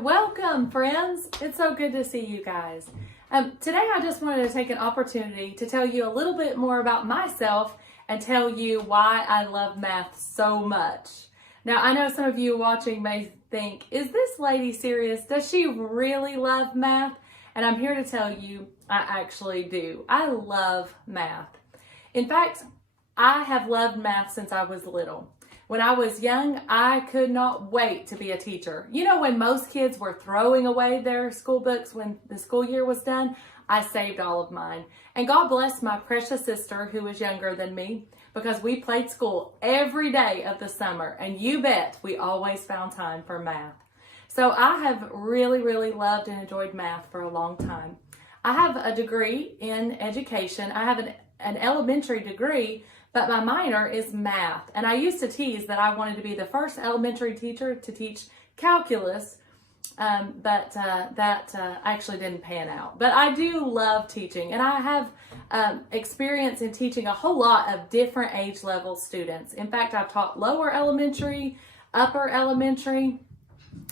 Welcome, friends. It's so good to see you guys. Today I just wanted to take an opportunity to tell you a little bit more about myself and tell you why I love math so much. Now, I know some of you watching may think, is this lady serious? Does she really love math? And I'm here to tell you, I actually do. I love math. In fact, I have loved math since I was little. When I was young, I could not wait to be a teacher. You know, when most kids were throwing away their school books when the school year was done, I saved all of mine. And God bless my precious sister who was younger than me, because we played school every day of the summer, and you bet we always found time for math. So I have really loved and enjoyed math for a long time. I have a degree in education. I have an elementary degree, but my minor is math. And I used to tease that I wanted to be the first elementary teacher to teach calculus, but that actually didn't pan out. But I do love teaching, and I have experience in teaching a whole lot of different age level students. In fact, I've taught lower elementary, upper elementary,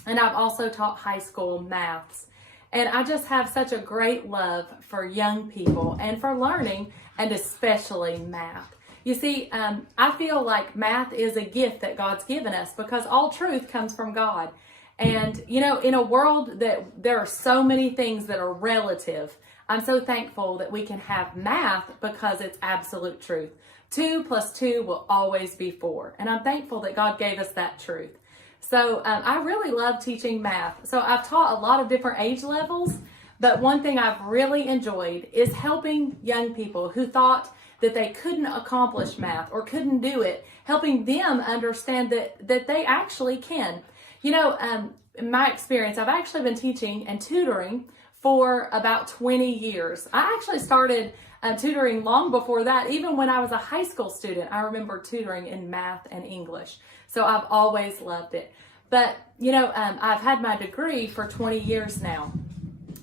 and I've also taught high school maths. And I just have such a great love for young people and for learning, and especially math. You see, I feel like math is a gift that God's given us, because all truth comes from God. And, you know, in a world that there are so many things that are relative, I'm so thankful that we can have math because it's absolute truth. 2 + 2 will always be 4. And I'm thankful that God gave us that truth. So I really love teaching math. So I've taught a lot of different age levels, but one thing I've really enjoyed is helping young people who thought that they couldn't accomplish math or couldn't do it, helping them understand that they actually can. You know, in my experience, I've actually been teaching and tutoring for about 20 years. I actually started tutoring long before that. Even when I was a high school student, I remember tutoring in math and English. So I've always loved it. But, you know, I've had my degree for 20 years now.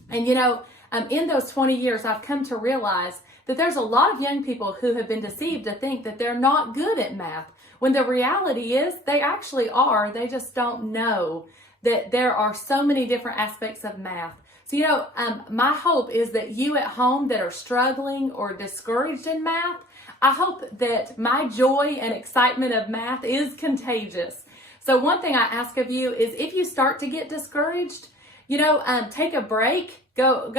And, you know, in those 20 years, I've come to realize that there's a lot of young people who have been deceived to think that they're not good at math, when the reality is they actually are. They just don't know that there are so many different aspects of math. So, you know, my hope is that you at home that are struggling or discouraged in math, I hope that my joy and excitement of math is contagious. So one thing I ask of you is, if you start to get discouraged, you know, take a break. Go,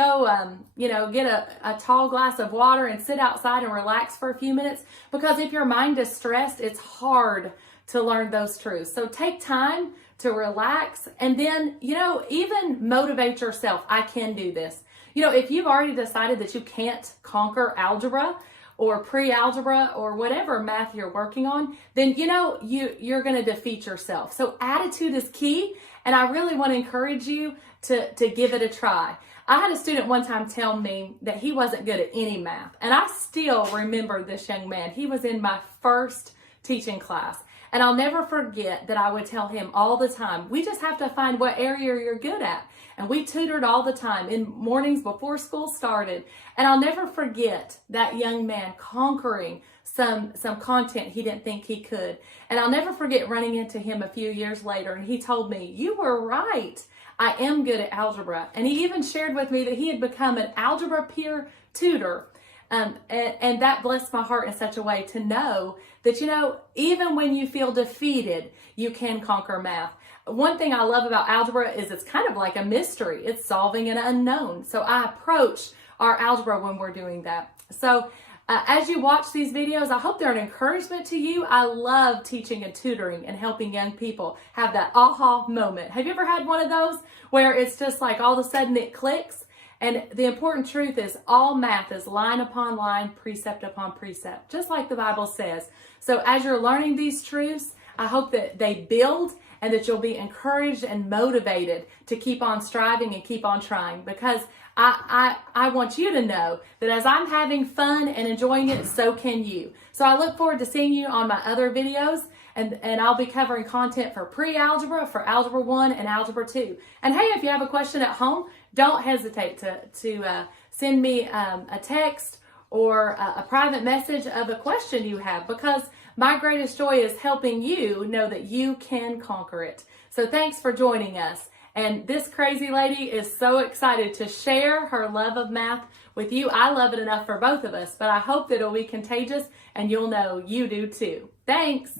you know, get a tall glass of water and sit outside and relax for a few minutes. Because if your mind is stressed, it's hard to learn those truths. So take time to relax, and then, you know, even motivate yourself. I can do this. You know, if you've already decided that you can't conquer algebra or pre-algebra or whatever math you're working on, then, you know, you're going to defeat yourself. So attitude is key, and I really want to encourage you to give it a try. I had a student one time tell me that he wasn't good at any math, and I still remember this young man. He was in my first teaching class, and I'll never forget that I would tell him all the time, we just have to find what area you're good at. And we tutored all the time in mornings before school started. And I'll never forget that young man conquering some content he didn't think he could. And I'll never forget running into him a few years later, and he told me, you were right. I am good at algebra. And he even shared with me that he had become an algebra peer tutor. And that blessed my heart in such a way to know that, you know, even when you feel defeated, you can conquer math. One thing I love about algebra is it's kind of like a mystery. It's solving an unknown. So I approach our algebra when we're doing that. So as you watch these videos, I hope they're an encouragement to you. I love teaching and tutoring and helping young people have that aha moment. Have you ever had one of those where it's just like all of a sudden it clicks? And the important truth is all math is line upon line, precept upon precept, just like the Bible says. So as you're learning these truths, I hope that they build and that you'll be encouraged and motivated to keep on striving and keep on trying, because I want you to know that as I'm having fun and enjoying it, so can you. So I look forward to seeing you on my other videos, and I'll be covering content for pre-algebra, for Algebra 1 and Algebra 2. And hey, if you have a question at home, don't hesitate to send me a text or a private message of a question you have, because my greatest joy is helping you know that you can conquer it. So thanks for joining us. And this crazy lady is so excited to share her love of math with you. I love it enough for both of us, but I hope that it'll be contagious and you'll know you do too. Thanks.